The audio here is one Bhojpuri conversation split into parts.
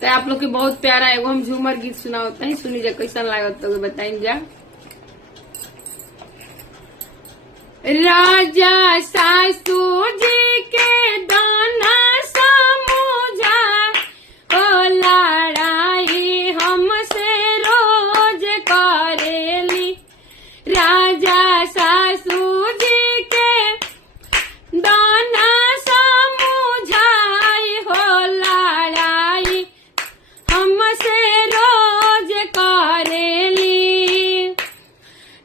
तो आप लोग के बहुत प्यारा एगो हम झूमर गीत सुनाओ तनी, सुनी जा कैसन लागत तो बताइन जा। राजा सासू जी के दाना समझा ओ लड़ाई हमसे रोज करेली। राजा सासू जी के दाना समझाई हो लड़ाई हमसे रोज करेली।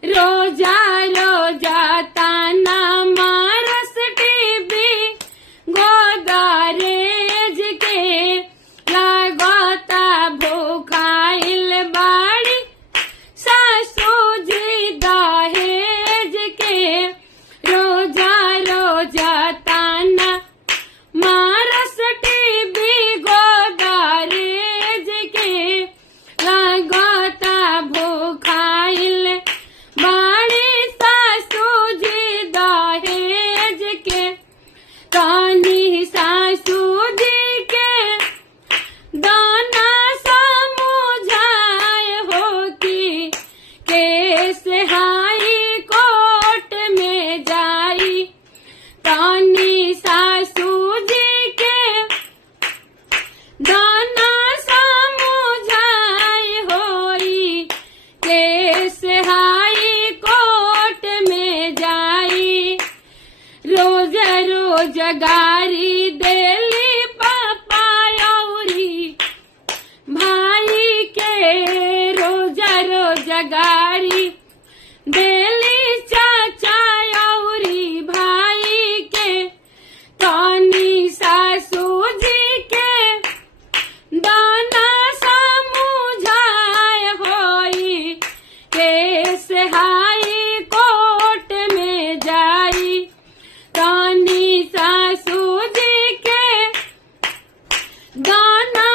रोजा रोजा ताना मारस टीवी गोदरेज के लगता भूखाइल बाड़ी सासू जी दहेज के। रोजा रोजा ताना मारस टीवी गोदरेज के लगता भूखाइल बाड़ी सासू जी दहेज के। कानी सासू जी के दाना समझाए हो कि केस हाई कोर्ट में जाई। कानी सासू जी के दाना समझाए होई केस हाई कोर्ट में जाई। रोज रोज गारी देली पापा औरी भाई के। रोज रोज गारी देली चाचा औरी भाई के। कानी सासू जी के दाना समझाए होई केस हाई कोर्ट में जाई। कानी सासू जी के दाना